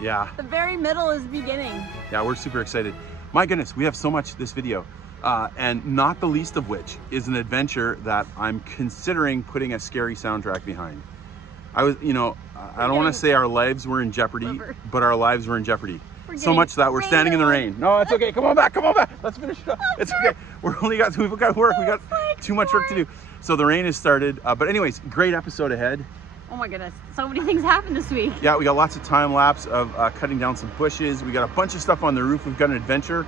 Yeah. The very middle is beginning. Yeah, we're super excited. My goodness, we have so much this video. And not the least of which is an adventure that I'm considering putting a scary soundtrack behind. I was, you know, I don't want to say our lives were in jeopardy, but our lives were in jeopardy. So much that we're standing in the rain. No, it's okay. Come on back. Come on back. Let's finish it up. It's okay. We've got work. We got too much work to do. So the rain has started. But anyways, great episode ahead. Oh my goodness. So many things happened this week. Yeah, we got lots of time lapse of cutting down some bushes. We got a bunch of stuff on the roof. We've got an adventure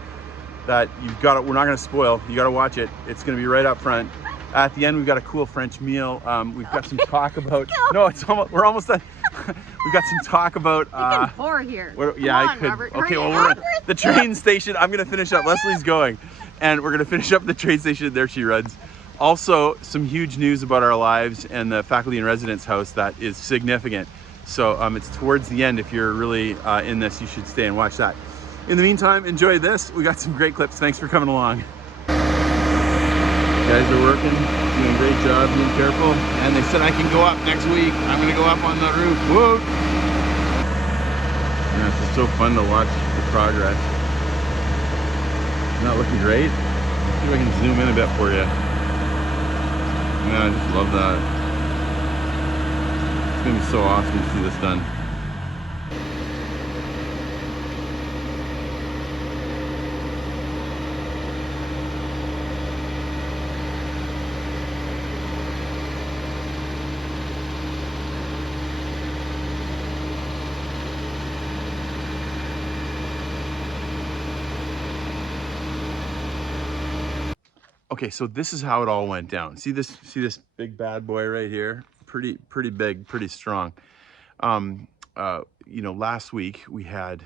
that we're not going to spoil. You got to watch it. It's going to be right up front. At the end, we've got a cool French meal. We've got some talk about. No, we're almost done. We've got some talk about. You can pour here. I could. Robert, okay, well, we're at the train station. I'm going to finish up. Leslie's going, and we're going to finish up the train station. There she runs. Also, some huge news about our lives and the faculty and residence house that is significant. So it's towards the end. If you're really in this, you should stay and watch that. In the meantime, enjoy this. We got some great clips. Thanks for coming along. You guys are working, doing a great job, being careful. And they said I can go up next week. I'm gonna go up on the roof. Whoa! Yeah, it's just so fun to watch the progress. Isn't that looking great? See if I can zoom in a bit for you. Yeah, I just love that. It's gonna be so awesome to see this done. Okay, so this is how it all went down. See this big bad boy right here? Pretty big, pretty strong. You know, last week we had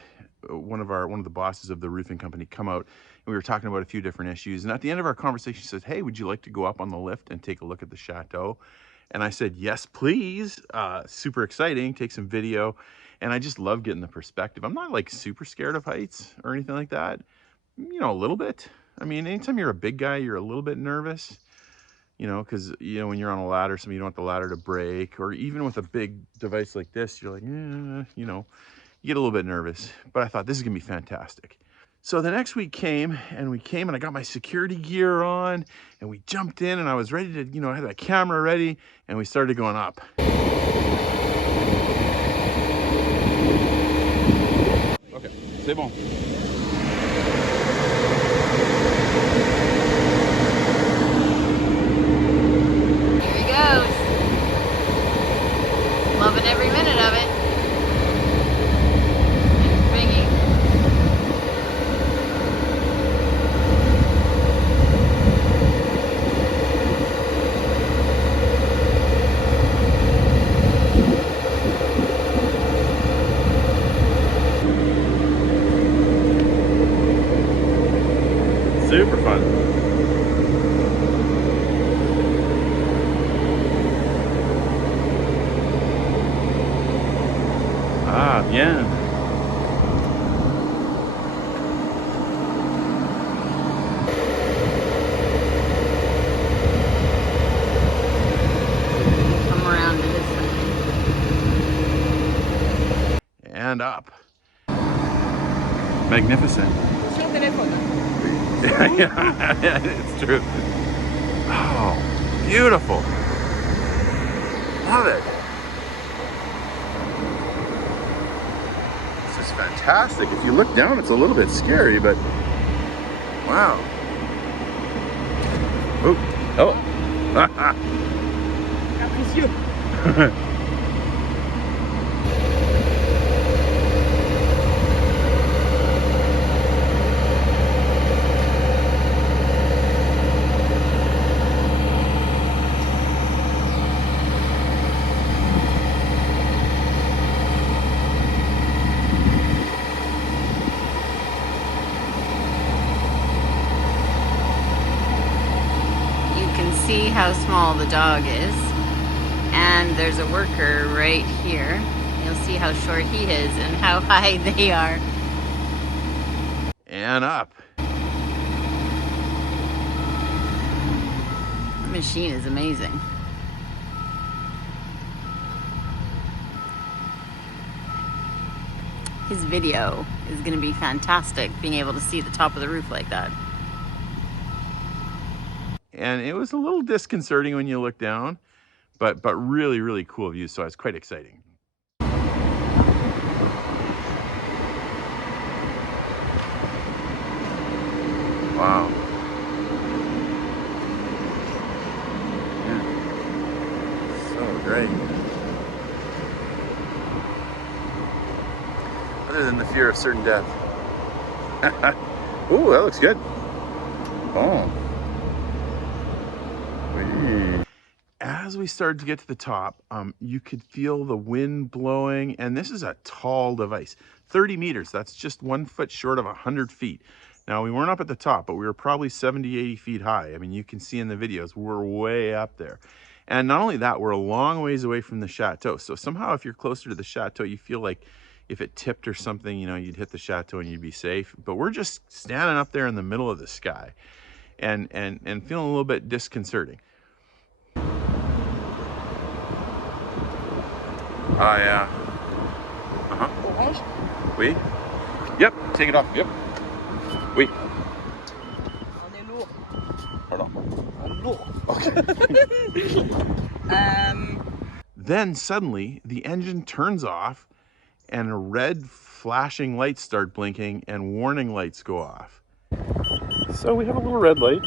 one of the bosses of the roofing company come out, and we were talking about a few different issues. And at the end of our conversation, she says, "Hey, would you like to go up on the lift and take a look at the Château?" And I said, "Yes, please." Super exciting. Take some video, and I just love getting the perspective. I'm not like super scared of heights or anything like that. You know, a little bit. I mean, anytime you're a big guy, you're a little bit nervous, you know, because, you know, when you're on a ladder, you don't want the ladder to break, or even with a big device like this, you're like, you know, you get a little bit nervous. But I thought this is going to be fantastic. So the next week came, and I got my security gear on, and we jumped in, and I was ready to, you know, I had that camera ready, and we started going up. Okay, c'est bon. Loving every minute of it. Biggie. Super fun. Ah, bien. Come around to this side. And up. Magnificent. Yeah, it's true. Oh, beautiful. Love it. This is fantastic. If you look down, it's a little bit scary, but wow. Oh. See how small the dog is, and there's a worker right here. You'll see how short he is and how high they are. And up. The machine is amazing. his video is going to be fantastic, being able to see the top of the roof like that. And it was a little disconcerting when you look down, but really, really cool views, so it's quite exciting. Wow. Yeah. So great. Other than the fear of certain death. Ooh, that looks good. Oh. As we started to get to the top, you could feel the wind blowing, and this is a tall device, 30 meters. That's just 1 foot short of 100 feet. Now, we weren't up at the top, but we were probably 70, 80 feet high. I mean, you can see in the videos, we're way up there. And not only that, we're a long ways away from the chateau. So somehow, if you're closer to the chateau, you feel like if it tipped or something, you know, you'd hit the chateau and you'd be safe. But we're just standing up there in the middle of the sky and feeling a little bit disconcerting. Ah, yeah. Orange? Oui. Yep, take it off. Yep. Oui. On est lourd. Pardon. On est lourd. Okay. Then suddenly the engine turns off and red flashing lights start blinking and warning lights go off. So we have a little red light.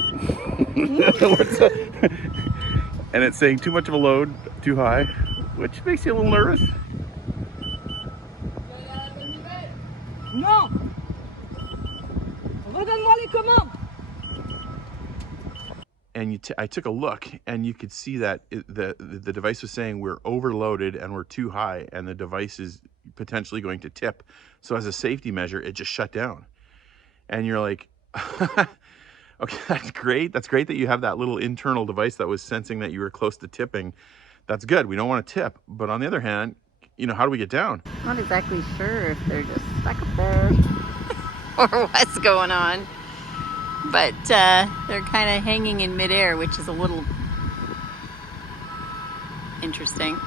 And it's saying too much of a load, too high, which makes you a little nervous. Non! Redonne-moi les commandes! And I took a look, and you could see that the device was saying we're overloaded and we're too high, and the device is potentially going to tip. So as a safety measure, it just shut down. And you're like, okay, that's great. That's great that you have that little internal device that was sensing that you were close to tipping. That's good. We don't want to tip. But on the other hand, you know, how do we get down? Not exactly sure if they're just stuck up there or what's going on. But they're kind of hanging in midair, which is a little interesting.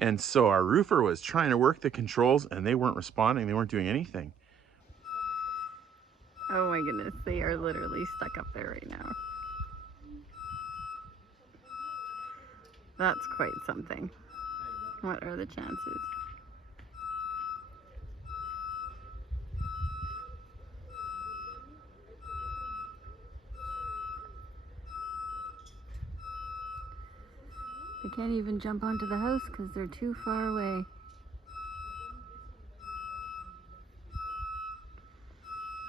And so our roofer was trying to work the controls, and they weren't responding. They weren't doing anything. Oh my goodness, they are literally stuck up there right now. That's quite something. What are the chances? They can't even jump onto the house because they're too far away.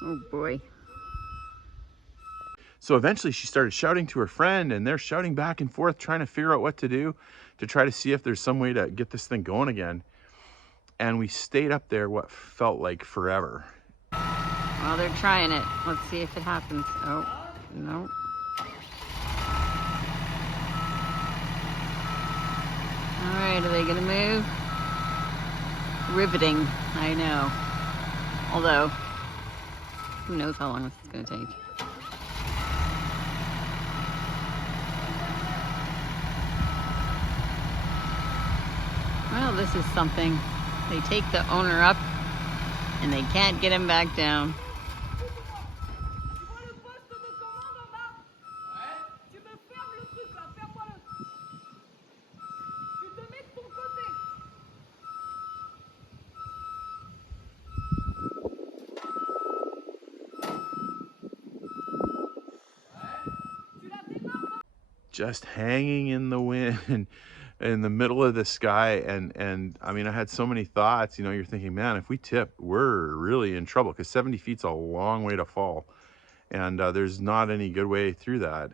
Oh boy. So eventually she started shouting to her friend, and they're shouting back and forth, trying to figure out what to do to try to see if there's some way to get this thing going again. And we stayed up there what felt like forever. Well, they're trying it. Let's see if it happens. Oh, no. All right, are they gonna move? Riveting, I know. Although, who knows how long this is gonna take. Well, this is something. They take the owner up and they can't get him back down. Just hanging in the wind in the middle of the sky. And I mean, I had so many thoughts. You know, you're thinking, man, if we tip, we're really in trouble, because 70 feet's a long way to fall, and there's not any good way through that.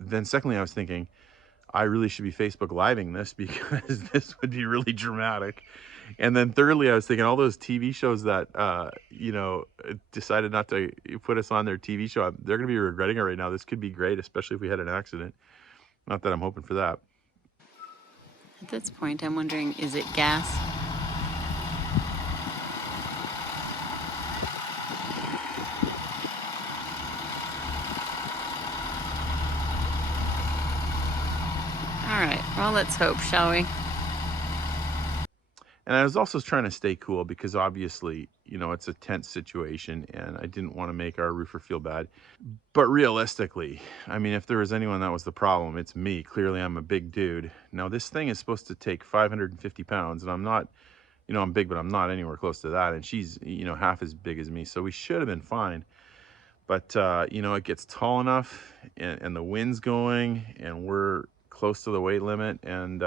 Then secondly, I was thinking, I really should be Facebook living this, because this would be really dramatic. And then thirdly, I was thinking all those TV shows that you know, decided not to put us on their TV show, they're gonna be regretting it right now. This could be great, especially if we had an accident. Not that I'm hoping for that. At this point, I'm wondering, is it gas? All Well, let's hope, shall we? And I was also trying to stay cool because obviously, you know, it's a tense situation and I didn't want to make our roofer feel bad. But realistically, I mean, if there was anyone that was the problem, it's me. Clearly, I'm a big dude. Now, this thing is supposed to take 550 pounds, and I'm not, you know, I'm big, but I'm not anywhere close to that. And she's, you know, half as big as me. So we should have been fine. But, you know, it gets tall enough and the wind's going and we're close to the weight limit. And,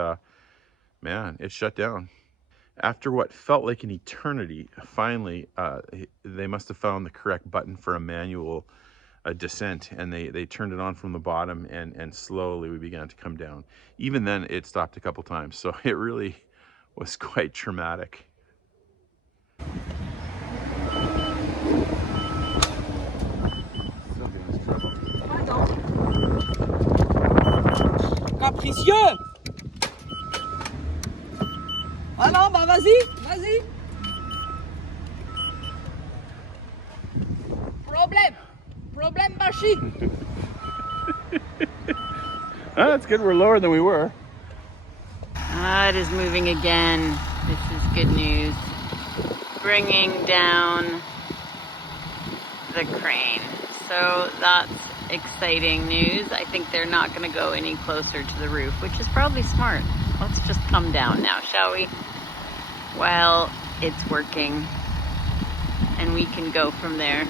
man, it shut down. After what felt like an eternity, finally, they must have found the correct button for a manual descent, and they turned it on from the bottom, and slowly we began to come down. Even then, it stopped a couple times, so it really was quite traumatic. Capricieux. Ah non, bah vas-y, vas-y. Problème machine. Oh, that's good. We're lower than we were. Ah, it is moving again. This is good news. Bringing down the crane. So that's exciting news. I think they're not going to go any closer to the roof, which is probably smart. Let's just come down now, shall we? Well, it's working, and we can go from there.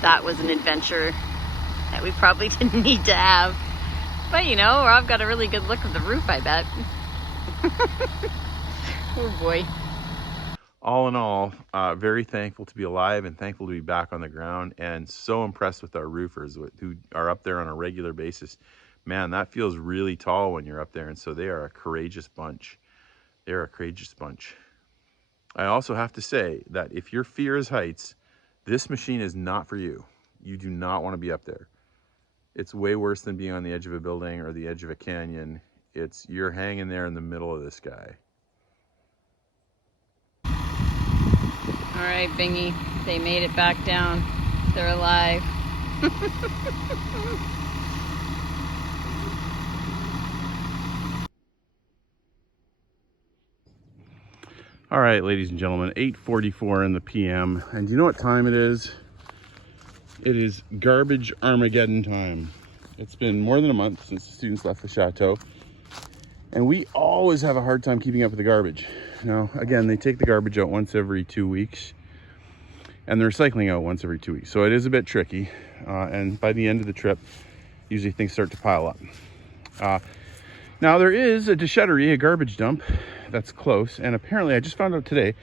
That was an adventure that we probably didn't need to have. But you know, I've got a really good look at the roof, I bet. Oh boy. All in all, very thankful to be alive and thankful to be back on the ground, and so impressed with our roofers who are up there on a regular basis. Man, that feels really tall when you're up there, and so they are a courageous bunch. They're a courageous bunch. I also have to say that if your fear is heights, this machine is not for you. You do not want to be up there. It's way worse than being on the edge of a building or the edge of a canyon. You're hanging there in the middle of the sky. All right, Bingy, they made it back down. They're alive. All right, ladies and gentlemen, 8:44 in the PM. And do you know what time it is? It is garbage Armageddon time. It's been more than a month since the students left the Château, and we always have a hard time keeping up with the garbage. Now, again, they take the garbage out once every 2 weeks, and the recycling out once every 2 weeks. So it is a bit tricky, and by the end of the trip, usually things start to pile up. Now, there is a déchetterie, a garbage dump, that's close, and apparently I just found out today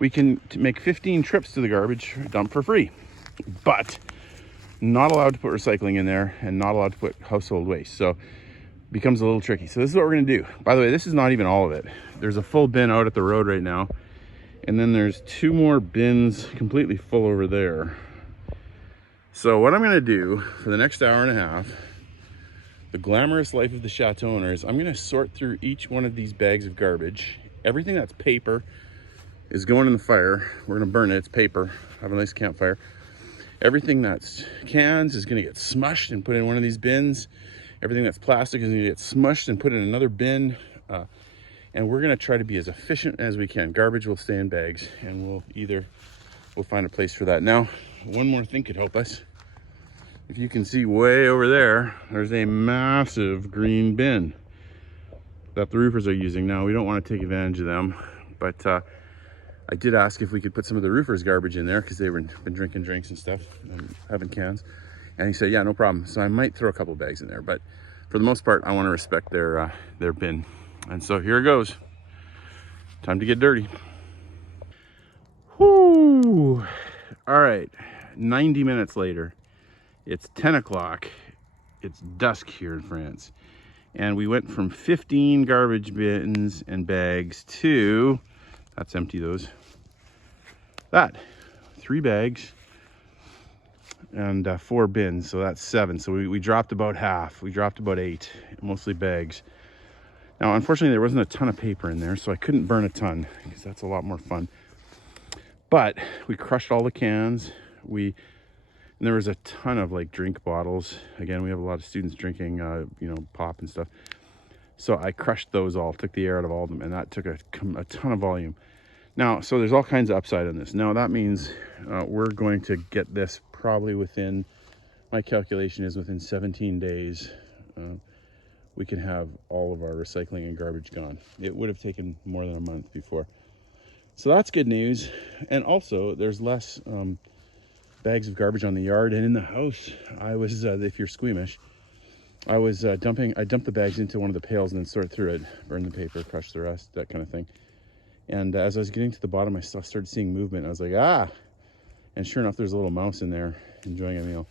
we can make 15 trips to the garbage dump for free, but not allowed to put recycling in there and not allowed to put household waste. So it becomes a little tricky. So this is what we're gonna do. By the way, this is not even all of it. There's a full bin out at the road right now, and then there's 2 more bins completely full over there. So what I'm gonna do for the next hour and a half, the glamorous life of the Château owner, is I'm gonna sort through each one of these bags of garbage. Everything that's paper is going in the fire. We're gonna burn it, it's paper, have a nice campfire. Everything that's cans is gonna get smushed and put in one of these bins. Everything that's plastic is gonna get smushed and put in another bin. And we're gonna try to be as efficient as we can. Garbage will stay in bags, and we'll find a place for that. Now, one more thing could help us. If you can see way over there, there's a massive green bin that the roofers are using. Now, we don't want to take advantage of them, but I did ask if we could put some of the roofers' garbage in there because they've been drinking drinks and stuff and having cans. And he said, yeah, no problem. So I might throw a couple bags in there, but for the most part, I want to respect their bin. And so here it goes. Time to get dirty. Whoo! All right, 90 minutes later. It's 10 o'clock. It's dusk here in France. And we went from 15 garbage bins and bags to, let's empty those, that, 3 bags and 4 bins, so that's 7. So we dropped about half. We dropped about 8, mostly bags. Now, unfortunately, there wasn't a ton of paper in there, so I couldn't burn a ton because that's a lot more fun. But we crushed all the cans. We And there was a ton of like drink bottles. Again, we have a lot of students drinking, pop and stuff. So I crushed those all, took the air out of all of them, and that took a ton of volume. Now, so there's all kinds of upside on this. Now that means we're going to get this probably within, my calculation is within 17 days, we can have all of our recycling and garbage gone. It would have taken more than a month before. So that's good news. And also there's less bags of garbage on the yard and in the house. I was, if you're squeamish, I dumped the bags into one of the pails and then sorted through it, burned the paper, crushed the rest, that kind of thing. And as I was getting to the bottom, I started seeing movement. I was like, ah, and sure enough, there's a little mouse in there enjoying a meal.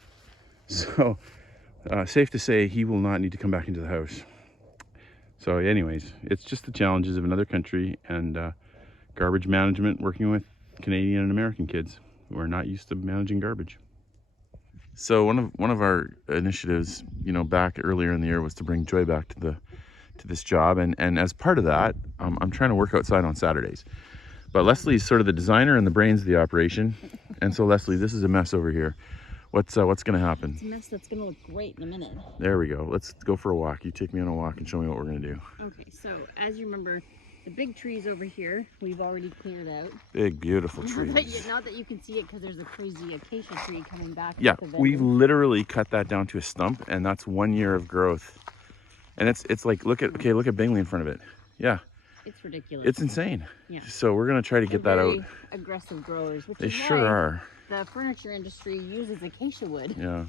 So safe to say he will not need to come back into the house. So anyways, it's just the challenges of another country and garbage management, working with Canadian and American kids who are not used to managing garbage. So one of our initiatives, back earlier in the year was to bring Joy back to this job, and as part of that, I'm trying to work outside on Saturdays. But Leslie's sort of the designer and the brains of the operation, and so Leslie, this is a mess over here. What's going to happen? It's a mess that's going to look great in a minute. There we go. Let's go for a walk. You take me on a walk and show me what we're going to do. Okay, so as you remember, the big trees over here, we've already cleared out. Big, beautiful trees. Not that you can see it because there's a crazy acacia tree coming back. Yeah, we literally cut that down to a stump, and that's 1 year of growth. And it's like, look at Bingley in front of it. Yeah. It's ridiculous. It's insane. Yeah. So we're going to try to get that out. Aggressive growers, which they is sure why are. The furniture industry uses acacia wood. Yeah.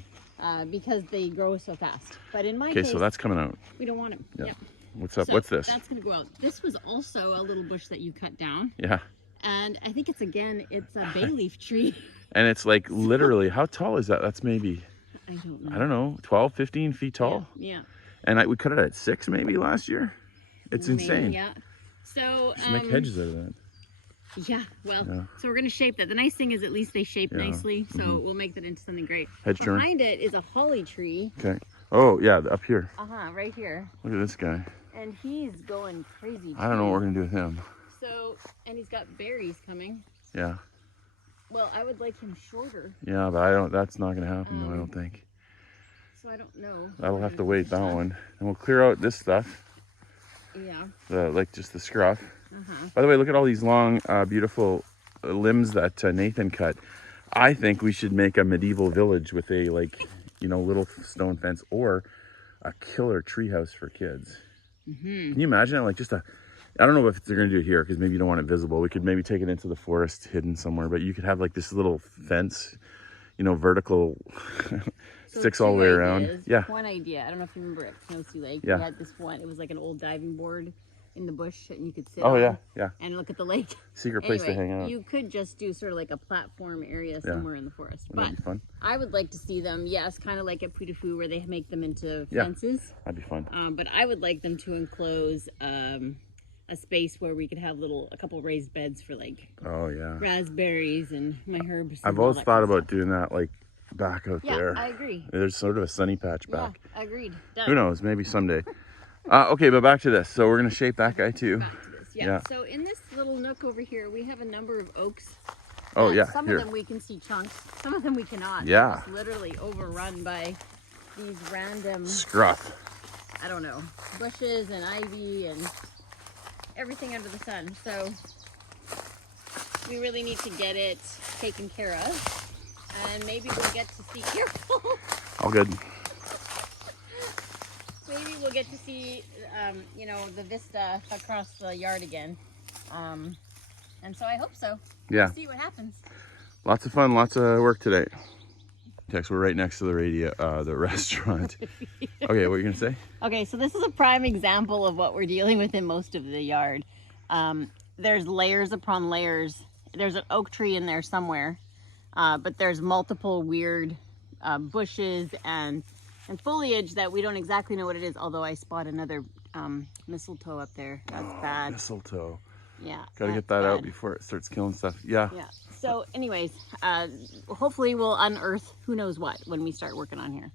Because they grow so fast. But in my case, okay, so that's coming out. We don't want it. Yeah. What's up? So what's this? That's going to go out. This was also a little bush that you cut down. Yeah. And I think it's a bay leaf tree. And it's like literally, how tall is that? That's maybe, I don't know, 12, 15 feet tall? Yeah. And we cut it at 6 maybe last year. It's maybe, insane. Yeah. So just make hedges out of that. Yeah, well, so we're going to shape that. The nice thing is at least they shape nicely, so we'll make that into something great. Hedge trimmer. Behind it is a holly tree. Okay. Oh, yeah, up here. Right here. Look at this guy. And he's going crazy. I don't know what we're going to do with him. So, and he's got berries coming. Yeah. Well, I would like him shorter. Yeah, but that's not going to happen, though, I don't think. So I don't know. That'll have to wait, that one. And we'll clear out this stuff. Yeah. Like just the scruff. By the way, look at all these long, beautiful limbs that Nathan cut. I think we should make a medieval village with a little stone fence or a killer treehouse for kids. Can you imagine it? Like I don't know if they're going to do it here because maybe you don't want it visible. We could maybe take it into the forest hidden somewhere, but you could have like this little fence, vertical, sticks all the way around. Yeah. One idea. I don't know if you remember at Snow Lake. Yeah. We had this one. It was like an old diving board in the bush and you could sit on yeah. and look at the lake. Secret place to hang out. You could just do sort of like a platform area somewhere in the forest. That'd be fun. I would like to see them, yes, kind of like at Putafu where they make them into fences. That'd be fun. But I would like them to enclose a space where we could have a couple raised beds for like raspberries and my herbs. I've always thought about doing that like back out there. Yeah, I agree. There's sort of a sunny patch back. Yeah, agreed. Done. Who knows? Maybe someday. Okay, but back to this. So we're gonna shape that guy too. Back to this, yeah. So in this little nook over here, we have a number of oaks. Oh yeah. Some of them we can see chunks. Some of them we cannot. Yeah. They're just literally overrun by these random scruff. I don't know, bushes and ivy and everything under the sun. So we really need to get it taken care of, and maybe we'll get to see. Careful. All good. Maybe we'll get to see, the vista across the yard again. And so I hope so. Yeah. We'll see what happens. Lots of fun, lots of work today. Tex, we're right next to the restaurant. Okay, what are you gonna say? Okay, so this is a prime example of what we're dealing with in most of the yard. There's layers upon layers. There's an oak tree in there somewhere, but there's multiple weird bushes and foliage that we don't exactly know what it is, although I spot another mistletoe up there. That's bad. Mistletoe. Yeah. Gotta get that out before it starts killing stuff. Yeah. Yeah. So anyways, hopefully we'll unearth who knows what when we start working on here.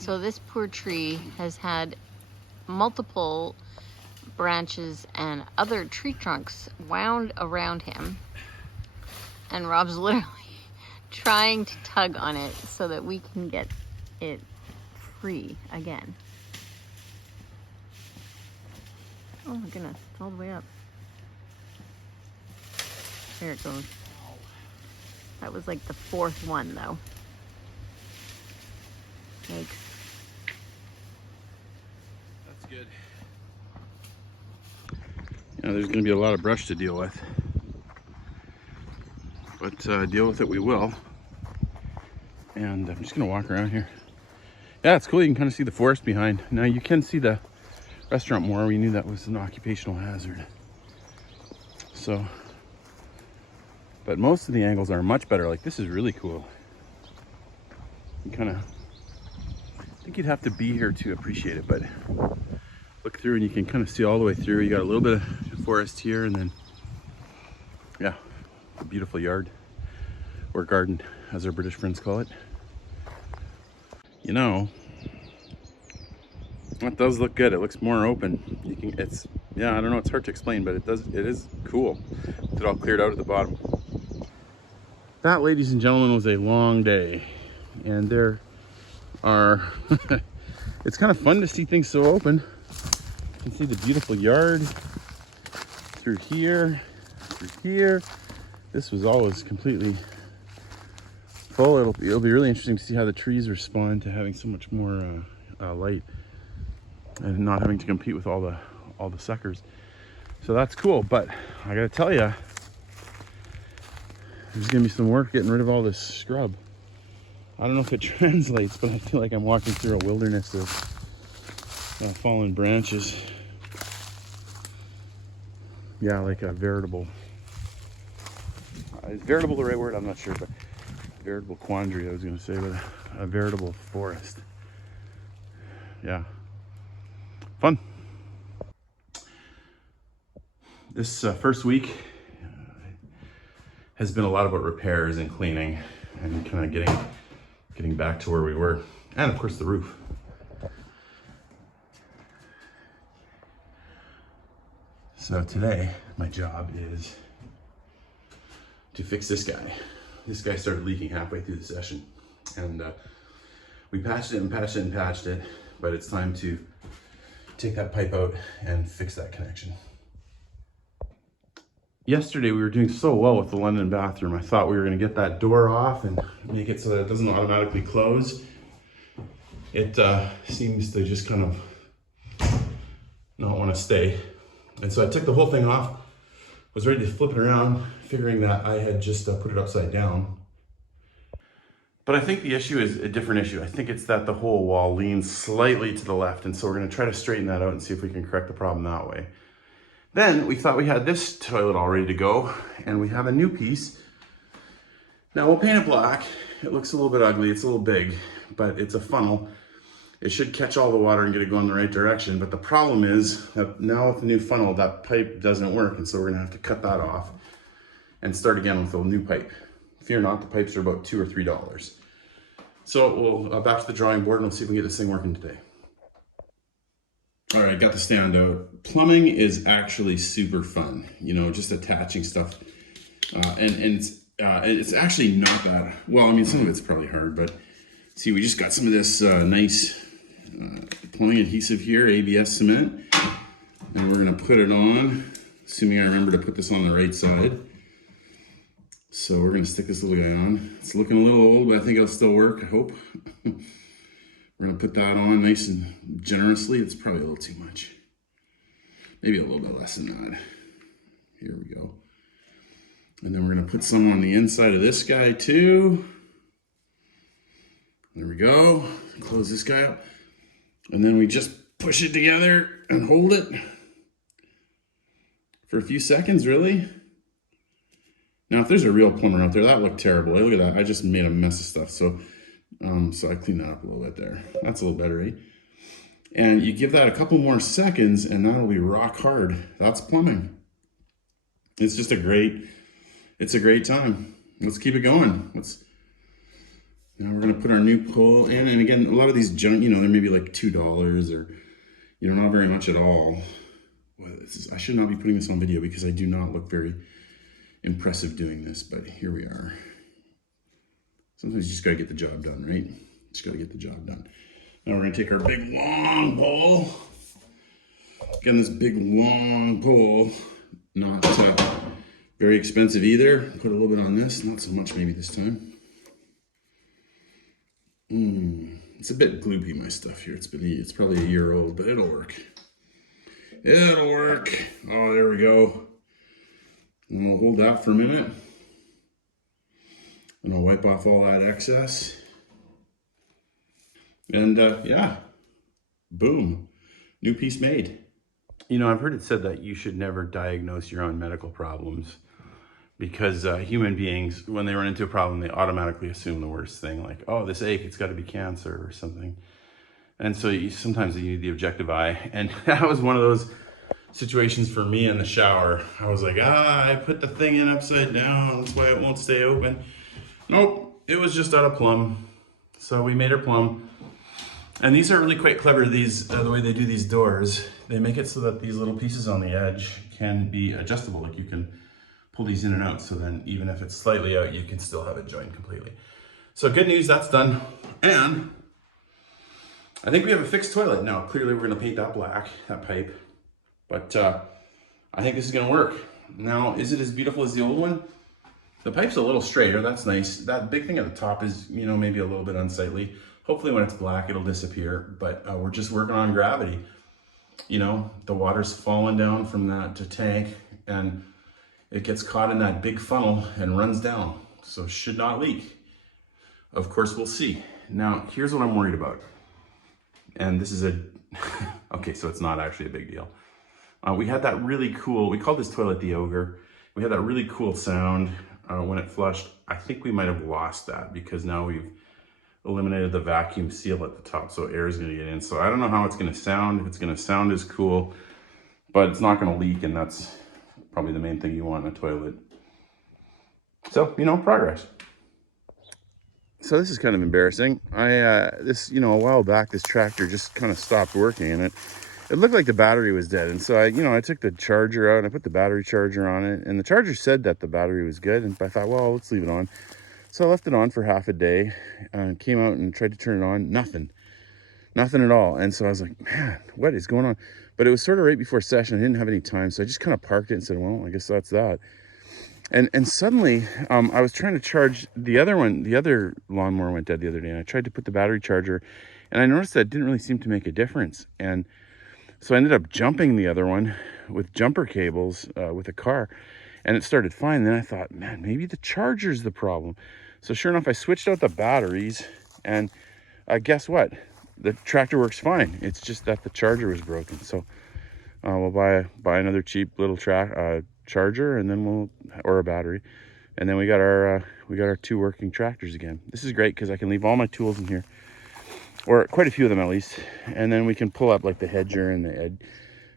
So this poor tree has had multiple branches and other tree trunks wound around him. And Rob's literally trying to tug on it so that we can get it free again. Oh my goodness, it's all the way up. There it goes. That was like the fourth one though. Yikes. That's good. Yeah, there's going to be a lot of brush to deal with. But deal with it we will. And I'm just going to walk around here. Yeah, it's cool. You can kind of see the forest behind. Now you can see the restaurant more. We knew that was an occupational hazard. So, but most of the angles are much better. Like, this is really cool. You kind of, I think you'd have to be here to appreciate it, but look through and you can kind of see all the way through. You got a little bit of forest here, and then, yeah, a beautiful yard, or garden, as our British friends call it. You know, that does look good. It looks more open. You can, it's, yeah, I don't know, it's hard to explain, but it is cool. With it all cleared out at the bottom. That, ladies and gentlemen, was a long day. And there are, it's kind of fun to see things so open. You can see the beautiful yard through here, through here. This was always completely full. It'll be really interesting to see how the trees respond to having so much more light and not having to compete with all the suckers. So that's cool, but I gotta tell you, there's gonna be some work getting rid of all this scrub. I don't know if it translates, but I feel like I'm walking through a wilderness of fallen branches. Yeah, like a veritable, is veritable the right word? I'm not sure, but veritable quandary, I was gonna say, but a veritable forest. Yeah, fun. This first week has been a lot about repairs and cleaning and kind of getting back to where we were. And of course the roof. So today, my job is to fix this guy. This guy started leaking halfway through the session. And we patched it and patched it and patched it, but it's time to take that pipe out and fix that connection. Yesterday we were doing so well with the London bathroom. I thought we were gonna get that door off and make it so that it doesn't automatically close. It seems to just kind of not wanna stay. And so I took the whole thing off, was ready to flip it around, figuring that I had just put it upside down. But I think the issue is a different issue. I think it's that the whole wall leans slightly to the left, and so we're gonna try to straighten that out and see if we can correct the problem that way. Then we thought we had this toilet all ready to go, and we have a new piece. Now we'll paint it black. It looks a little bit ugly, it's a little big, but it's a funnel. It should catch all the water and get it going the right direction. But the problem is that now with the new funnel, that pipe doesn't work, and so we're gonna have to cut that off and start again with a new pipe. Fear not, the pipes are about $2 or $3. So we'll back to the drawing board and we'll see if we can get this thing working today. All right, got the stand out. Plumbing is actually super fun. You know, just attaching stuff, and it's actually not that, well, I mean, some of it's probably hard, but see, we just got some of this nice plumbing adhesive here, ABS cement, and we're gonna put it on, assuming I remember to put this on the right side. So we're gonna stick this little guy on. It's looking a little old, but I think it'll still work, I hope. We're gonna put that on nice and generously. It's probably a little too much. Maybe a little bit less than that. Here we go. And then we're gonna put some on the inside of this guy too. There we go. Close this guy up. And then we just push it together and hold it for a few seconds, really. Now, if there's a real plumber out there, that looked terrible. Hey, look at that. I just made a mess of stuff. So I cleaned that up a little bit there. That's a little better, eh? And you give that a couple more seconds and that'll be rock hard. That's plumbing. It's just it's a great time. Let's keep it going. Now we're gonna put our new pole in, and again, a lot of these junk, you know, they're maybe like $2 or, you know, not very much at all. Well, I should not be putting this on video because I do not look very impressive doing this, but here we are. Sometimes you just gotta get the job done, right? Just gotta get the job done. Now we're gonna take our big long pole. Again, this big long pole, not very expensive either. Put a little bit on this, not so much maybe this time. It's a bit gloopy, my stuff here. It's probably a year old, but it'll work. It'll work. Oh, there we go. And we'll hold that for a minute. And I'll wipe off all that excess. And yeah, boom, new piece made. You know, I've heard it said that you should never diagnose your own medical problems because human beings, when they run into a problem, they automatically assume the worst thing, like, oh, this ache, it's got to be cancer or something. And so sometimes you need the objective eye. And that was one of those situations for me in the shower. I was like, I put the thing in upside down, that's why it won't stay open. Nope, it was just out of plumb. So we made her plumb. And these are really quite clever, these the way they do these doors. They make it so that these little pieces on the edge can be adjustable. Like you can pull these in and out, so then even if it's slightly out, you can still have it joined completely. So good news, that's done. And I think we have a fixed toilet now. Clearly we're gonna paint that black, that pipe. But I think this is gonna work. Now, is it as beautiful as the old one? The pipe's a little straighter, that's nice. That big thing at the top is, you know, maybe a little bit unsightly. Hopefully when it's black, it'll disappear, but we're just working on gravity. You know, the water's falling down from that tank and it gets caught in that big funnel and runs down. So it should not leak. Of course, we'll see. Now, here's what I'm worried about. And this is okay, so it's not actually a big deal. We had that really cool, we called this toilet the Ogre. We had that really cool sound when it flushed. I think we might have lost that because now we've eliminated the vacuum seal at the top, so air is gonna get in. So I don't know how it's gonna sound, if it's gonna sound as cool, but it's not gonna leak, and that's probably the main thing you want in a toilet. So, you know, progress. So this is kind of embarrassing. You know, a while back, this tractor just kind of stopped working, and it looked like the battery was dead. And so I took the charger out and I put the battery charger on it, and the charger said that the battery was good. And I thought, well, let's leave it on. So I left it on for half a day and came out and tried to turn it on. Nothing at all. And so I was like, man, what is going on? But it was sort of right before session. I didn't have any time. So I just kind of parked it and said, well, I guess that's that. And suddenly I was trying to charge the other one. The other lawnmower went dead the other day, and I tried to put the battery charger, and I noticed that it didn't really seem to make a difference. And so I ended up jumping the other one with jumper cables with a car, and it started fine. Then I thought, man, maybe the charger's the problem. So sure enough, I switched out the batteries, and guess what? The tractor works fine. It's just that the charger was broken. So we'll buy another cheap little charger, and then or a battery, and then we got our 2 working tractors again. This is great because I can leave all my tools in here, or quite a few of them at least, and then we can pull up like the hedger and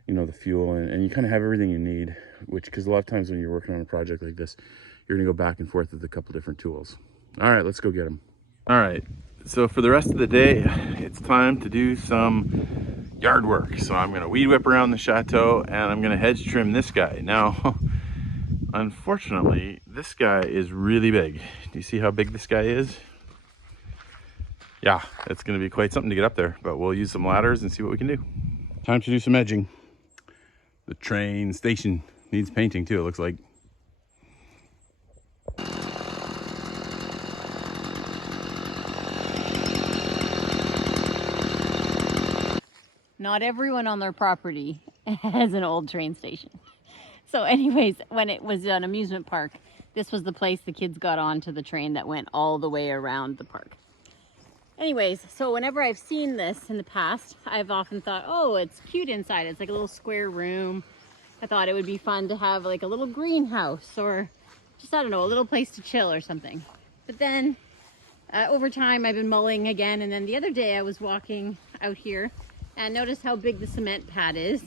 the fuel, and you kind of have everything you need. Because a lot of times when you're working on a project like this, you're gonna go back and forth with a couple different tools. All right, let's go get them. All right, so for the rest of the day, it's time to do some yard work. So I'm gonna weed whip around the chateau, and I'm gonna hedge trim this guy. Now, unfortunately, this guy is really big. Do you see how big this guy is? Yeah, it's gonna be quite something to get up there, but we'll use some ladders and see what we can do. Time to do some edging. The train station needs painting too, it looks like. Not everyone on their property has an old train station. So anyways, when it was an amusement park, this was the place the kids got onto the train that went all the way around the park. Anyways, so whenever I've seen this in the past, I've often thought, oh, it's cute inside. It's like a little square room. I thought it would be fun to have like a little greenhouse, or just, I don't know, a little place to chill or something. But then over time, I've been mulling again. And then the other day I was walking out here and noticed how big the cement pad is,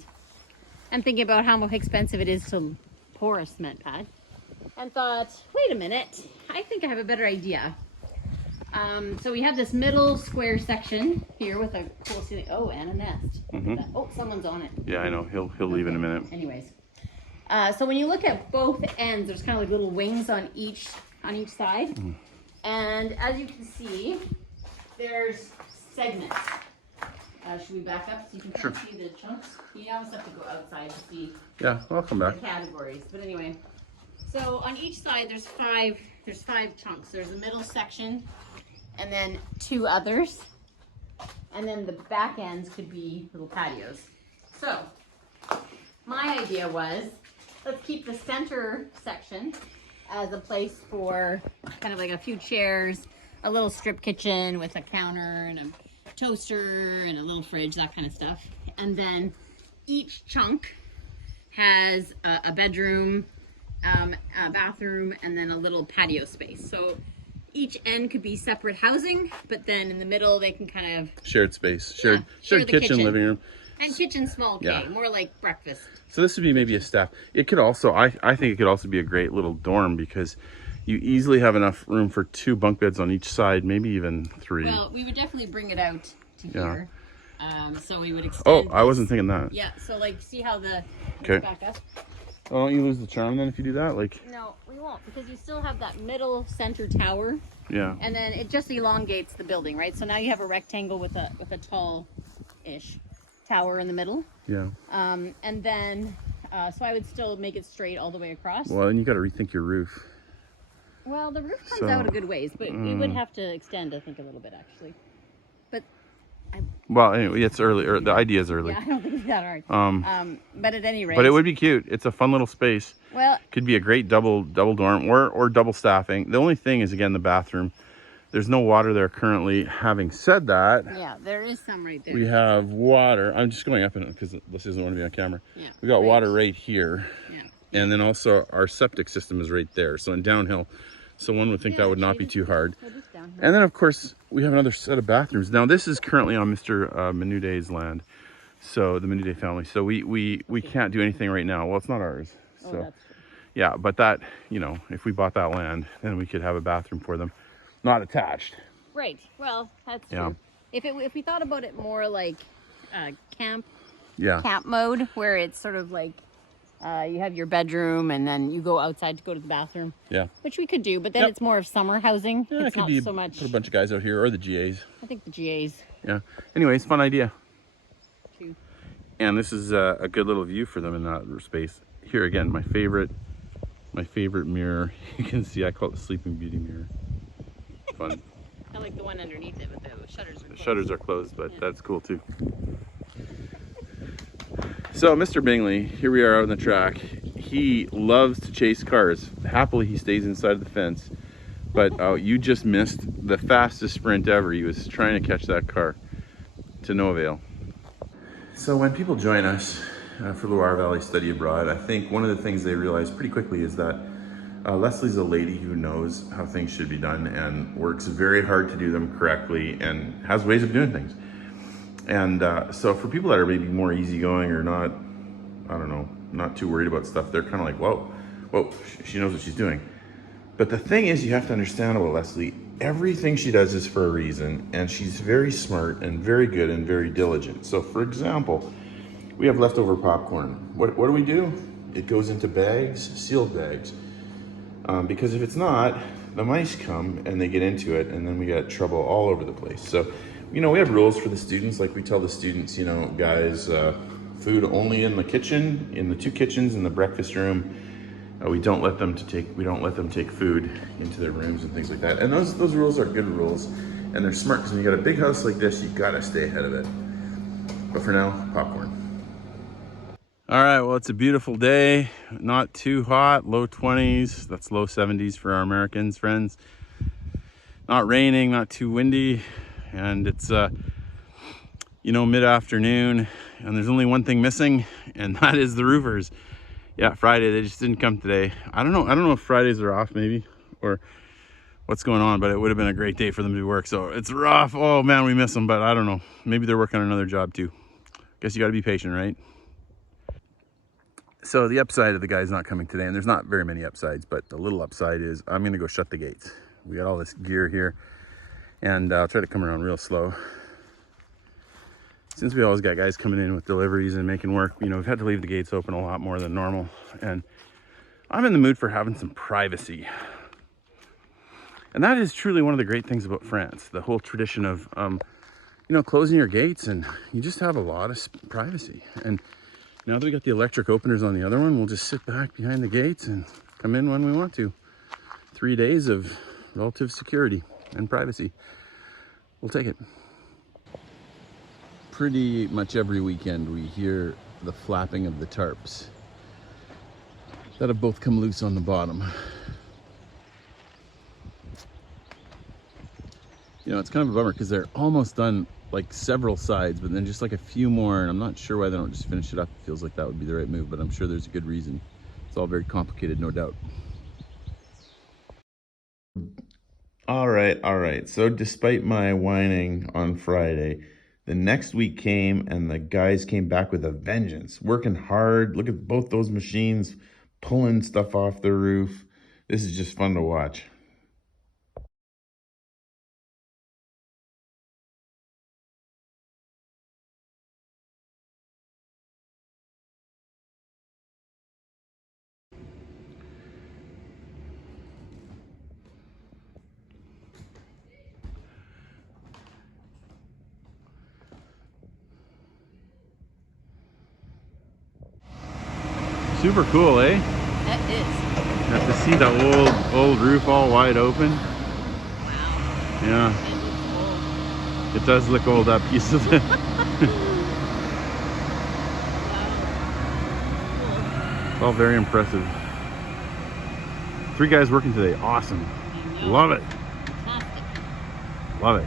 and thinking about how expensive it is to pour a cement pad, and thought, wait a minute, I think I have a better idea. So we have this middle square section here with a cool ceiling. Oh, and a nest. Oh, someone's on it. Yeah, I know. He'll leave in a minute. Anyways, so when you look at both ends, there's kind of like little wings on each side, and as you can see, there's segments. Should we back up so you can kind of see the chunks? You always have to go outside to see. Yeah, I'll come back. The categories, but anyway. So on each side, there's five chunks. There's a middle section, and then 2 others, and then the back ends could be little patios. So my idea was, let's keep the center section as a place for kind of like a few chairs, a little strip kitchen with a counter and a toaster and a little fridge, that kind of stuff. And then each chunk has a bedroom, a bathroom, and then a little patio space. So each end could be separate housing, but then in the middle they can kind of shared space, share kitchen, living room, and kitchen small K, Yeah. more like breakfast. So this would be maybe a staff. It could also, I think it could also be a great little dorm, because you easily have enough room for 2 bunk beds on each side, maybe even 3. Well, we would definitely bring it out to Yeah. here. So we would extend. Oh, I this. wasn't thinking that. Yeah. So like, see how the Okay. back up. Oh, don't you lose the charm then if you do that? Like, No, we won't, because you still have that middle center tower, yeah. and then it just elongates the building, right? So now you have a rectangle with a tall-ish tower in the middle. Yeah. And then, so I would still make it straight all the way across. Well, then you got to rethink your roof. Well, the roof comes So, out a good ways, but we would have to extend, I think, a little bit actually. But Well, anyway, it's early. Or the idea is early. yeah, I don't think it's that hard. But at any rate. But it would be cute. It's a fun little space. Well, Could be a great double dorm or double staffing. The only thing is, again, the bathroom. There's no water there currently. Having said that, yeah, there is some right there. we have water. I'm just going up in it because this doesn't want to be on camera. Yeah, We got right. water right here. Yeah. And then also our septic system is right there. So in downhill. So one would think that would not be too hard. It is down here. And then of course we have another set of bathrooms. Now this is currently on Mr. Menudet's land. So the Menudet family. So we can't do anything right now. Well, it's not ours. Oh, So that's true. yeah, but that, you know, if we bought that land, then we could have a bathroom for them. Not attached. Right. Well, that's Yeah. true. If we thought about it more like camp Yeah. mode, where it's sort of like you have your bedroom and then you go outside to go to the bathroom, Yeah. which we could do, but then Yep. it's more of summer housing. Yeah, it It's could not be so much. put a bunch of guys out here or the GAs. I think the GAs Yeah. Anyways, fun idea. too. And this is a good little view for them in that space. Here again, my favorite mirror. You can see I call it the Sleeping Beauty mirror. Fun. I like the one underneath it, but the shutters are The closed. shutters are closed, but that's cool too. So Mr. Bingley, here we are out on the track. He loves to chase cars. Happily, he stays inside the fence. But you just missed the fastest sprint ever. He was trying to catch that car, to no avail. So when people join us for Loire Valley Study Abroad, I think one of the things they realize pretty quickly is that Leslie's a lady who knows how things should be done and works very hard to do them correctly and has ways of doing things. And so for people that are maybe more easygoing or not, I don't know, not too worried about stuff, they're kind of like, whoa, she knows what she's doing. But the thing is, you have to understand about Leslie, everything she does is for a reason, and she's very smart and very good and very diligent. So for example, we have leftover popcorn. What do we do? It goes into bags, sealed bags. Because if it's not, the mice come and they get into it, and then we get trouble all over the place. So, you know, we have rules for the students. Like we tell the students, you know, guys, food only in the kitchen, in the 2 kitchens, in the breakfast room. We don't let them take food into their rooms and things like that. And those rules are good rules, and they're smart because when you got a big house like this, you gotta stay ahead of it. But for now, popcorn. All right, well, it's a beautiful day. Not too hot, low 20s. That's low 70s for our Americans, friends. Not raining, not too windy. And it's, you know, mid-afternoon. And there's only one thing missing, and that is the roofers. Yeah, Friday, they just didn't come today. I don't know if Fridays are off maybe, or what's going on, but it would have been a great day for them to work. So it's rough. Oh man, we miss them, but I don't know. Maybe they're working on another job too. Guess you gotta be patient, right? So the upside of the guy's not coming today, and there's not very many upsides, but the little upside is I'm gonna go shut the gates. We got all this gear here, And I'll try to come around real slow. Since we always got guys coming in with deliveries and making work, you know, we've had to leave the gates open a lot more than normal. And I'm in the mood for having some privacy. And that is truly one of the great things about France, the whole tradition of, you know, closing your gates, and you just have a lot of privacy. And now that we got the electric openers on the other one, we'll just sit back behind the gates and come in when we want to. 3 days of relative security and privacy. We'll take it. Pretty much every weekend we hear the flapping of the tarps that have both come loose on the bottom. You know, it's kind of a bummer because they're almost done, like several sides, but then just like a few more, and I'm not sure why they don't just finish it up. It feels like that would be the right move, but I'm sure there's a good reason. It's all very complicated, no doubt. All right. So despite my whining on Friday, the next week came and the guys came back with a vengeance, working hard. Look at both those machines pulling stuff off the roof. This is just fun to watch. Super cool, eh? That is. You have to see the old roof all wide open. Wow. Yeah, And it's old. it does look old, that piece of it. It's all very impressive. 3 guys working today, awesome. Love it. Fantastic. Love it.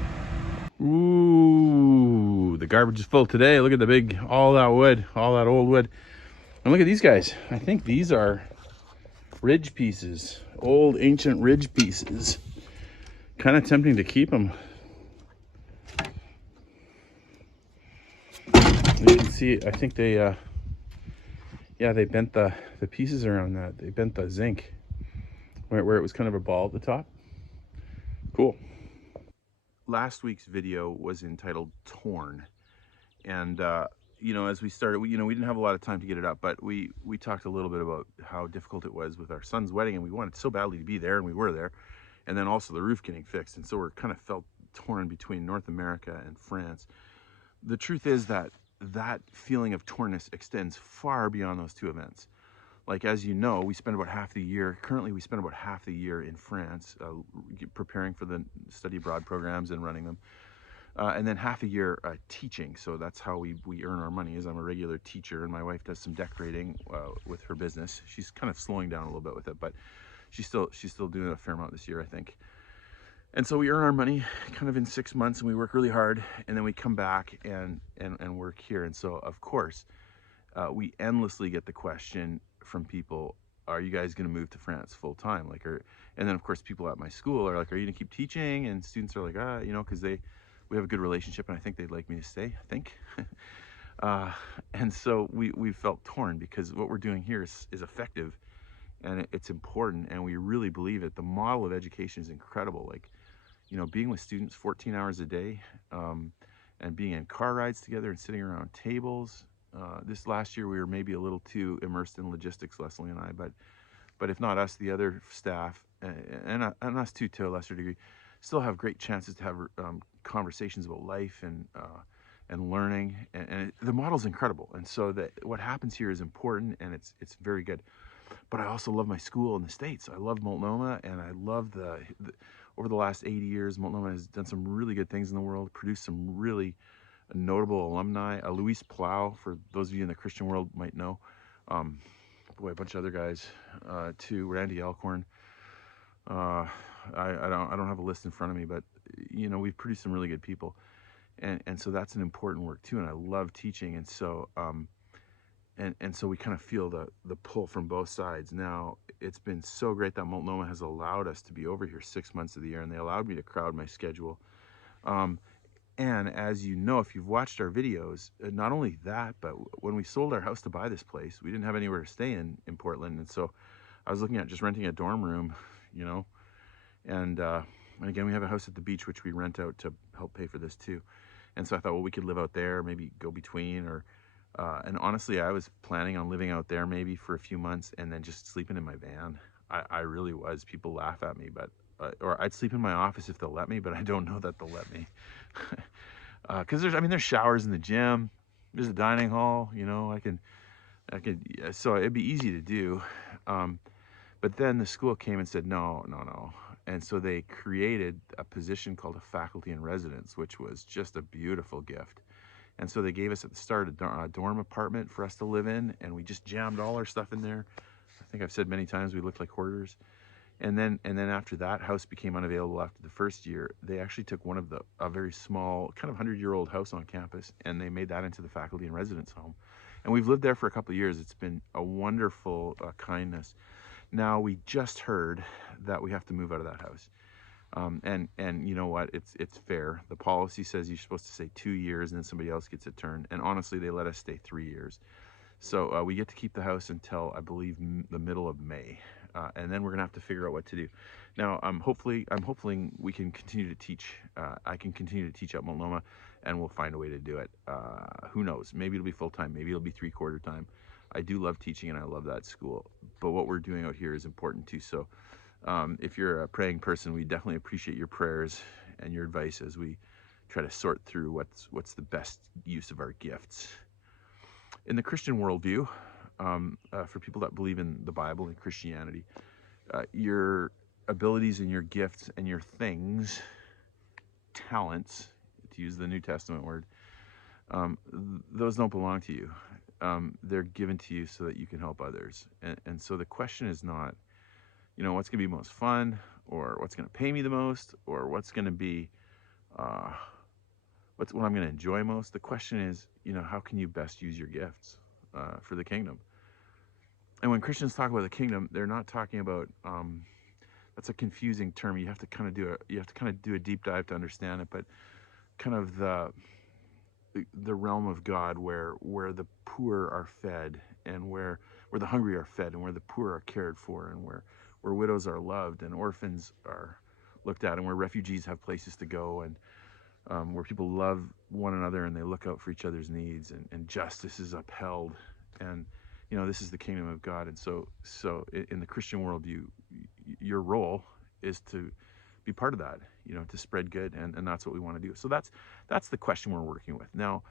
Ooh, the garbage is full today. Look at the big, all that wood, all that old wood. And look at these guys. I think these are ridge pieces, old ancient ridge pieces. Kind of tempting to keep them. You can see, I think they, yeah, they bent the pieces around that. They bent the zinc where it was kind of a ball at the top. Cool. Last week's video was entitled Torn. And, you know, as we started, we didn't have a lot of time to get it up, but we talked a little bit about how difficult it was with our son's wedding, and we wanted so badly to be there, and we were there. And then also the roof getting fixed. And so we're kind of felt torn between North America and France. The truth is that feeling of tornness extends far beyond those 2 events. Like, as you know, we spend about half the year, currently we spend about half the year in France, preparing for the study abroad programs and running them. And then half a year teaching. So that's how we earn our money, is I'm a regular teacher, and my wife does some decorating with her business. She's kind of slowing down a little bit with it, but she's still doing a fair amount this year, I think. And so we earn our money kind of in 6 months, and we work really hard, and then we come back and work here. And so, of course, we endlessly get the question from people, are you guys going to move to France full time? Like, and then of course people at my school are like, are you going to keep teaching? And students are like, you know, because we have a good relationship, and I think they'd like me to stay, I think. And so we felt torn, because what we're doing here is effective, and it's important, and we really believe it. The model of education is incredible. Like, you know, being with students 14 hours a day, and being in car rides together and sitting around tables. This last year we were maybe a little too immersed in logistics, Leslie and I, but if not us, the other staff, and us too, to a lesser degree, still have great chances to have conversations about life and learning, and the model's incredible. And so that what happens here is important, and it's very good. But I also love my school in the States. I love Multnomah, and I love over the last 80 years, Multnomah has done some really good things in the world, produced some really notable alumni. Louis Plow, for those of you in the Christian world might know. Boy, a bunch of other guys too. Randy Alcorn. I don't have a list in front of me, but you know, we've produced some really good people, and so that's an important work too. And I love teaching, and so and so we kind of feel the pull from both sides. Now, it's been so great that Multnomah has allowed us to be over here 6 months of the year, and they allowed me to crowd my schedule. And as you know, if you've watched our videos, not only that, but when we sold our house to buy this place, we didn't have anywhere to stay in Portland. And so I was looking at just renting a dorm room, you know, and And again, we have a house at the beach, which we rent out to help pay for this too. And so I thought, well, we could live out there, maybe go between, or, and honestly, I was planning on living out there maybe for a few months and then just sleeping in my van. I really was. People laugh at me, but, or I'd sleep in my office if they'll let me, but I don't know that they'll let me. Cause there's showers in the gym, there's a dining hall, you know, so it'd be easy to do. But then the school came and said, no. And so they created a position called a faculty in residence, which was just a beautiful gift. And so they gave us at the start a dorm apartment for us to live in, and we just jammed all our stuff in there. I think I've said many times we looked like hoarders. And then after that house became unavailable after the first year, they actually took a very small, kind of 100-year-old house on campus, and they made that into the faculty in residence home. And we've lived there for a couple of years. It's been a wonderful kindness. Now we just heard that we have to move out of that house. And you know what, it's fair. The policy says you're supposed to stay 2 years and then somebody else gets a turn. And honestly, they let us stay 3 years. So we get to keep the house until, I believe, the middle of May. And then we're gonna have to figure out what to do. Now, I'm hoping we can continue to teach. I can continue to teach at Multnomah, and we'll find a way to do it. Who knows? Maybe it'll be full-time, maybe it'll be 3/4 time. I do love teaching and I love that school, but what we're doing out here is important too. So if you're a praying person, we definitely appreciate your prayers and your advice as we try to sort through what's the best use of our gifts. In the Christian worldview, for people that believe in the Bible and Christianity, your abilities and your gifts and your things, talents, to use the New Testament word, those don't belong to you. They're given to you so that you can help others. And so the question is not, you know, what's gonna be most fun, or what's gonna pay me the most, or what's gonna be, what I'm gonna enjoy most. The question is, you know, how can you best use your gifts for the kingdom? And when Christians talk about the kingdom, they're not talking about, that's a confusing term. You have to kind of do a deep dive to understand it, but kind of the realm of God where the poor are fed, and where the hungry are fed, and where the poor are cared for, and where widows are loved, and orphans are looked at, and where refugees have places to go, and where people love one another and they look out for each other's needs, and justice is upheld. And you know, this is the kingdom of God. And so in the Christian worldview, your role is to be part of that, you know, to spread good, and that's what we want to do. So that's the question we're working with. Now,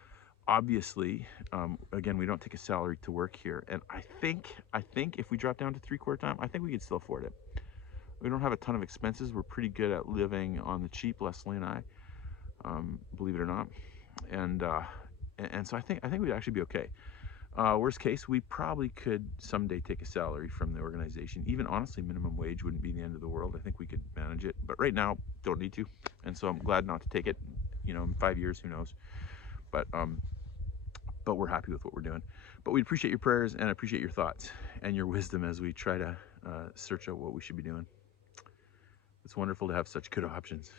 obviously, again, we don't take a salary to work here, and I think if we drop down to 3/4 time, I think we could still afford it. We don't have a ton of expenses. We're pretty good at living on the cheap, Leslie and I, believe it or not, and so I think we'd actually be okay. Worst case, we probably could someday take a salary from the organization. Even honestly, minimum wage wouldn't be the end of the world. I think we could manage it, but right now, don't need to. And so I'm glad not to take it. You know, in 5 years, who knows? But we're happy with what we're doing. But we appreciate your prayers, and I appreciate your thoughts and your wisdom as we try to search out what we should be doing. It's wonderful to have such good options.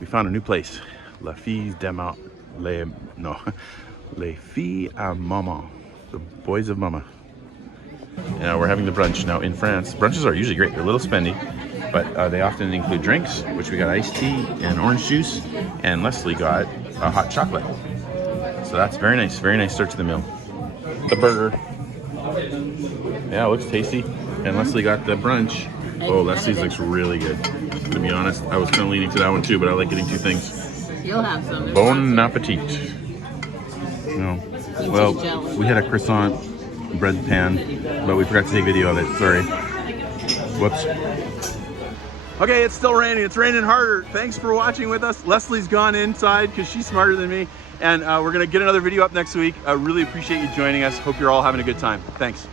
We found a new place. Les filles les filles à maman, the boys of mama. Now we're having the brunch. Now in France, brunches are usually great. They're a little spendy, but they often include drinks, which we got iced tea and orange juice, and Leslie got a hot chocolate. So that's very nice start to the meal. The burger, yeah, it looks tasty. And Leslie got the brunch. Oh, Leslie's looks really good. To be honest, I was kind of leaning to that one too, but I like getting two things. You'll have some. Bon appetit. No. Well, we had a croissant bread pan, but we forgot to take video of it. Sorry. Whoops. Okay, it's still raining. It's raining harder. Thanks for watching with us. Leslie's gone inside because she's smarter than me, and we're gonna get another video up next week. I really appreciate you joining us. Hope you're all having a good time. Thanks.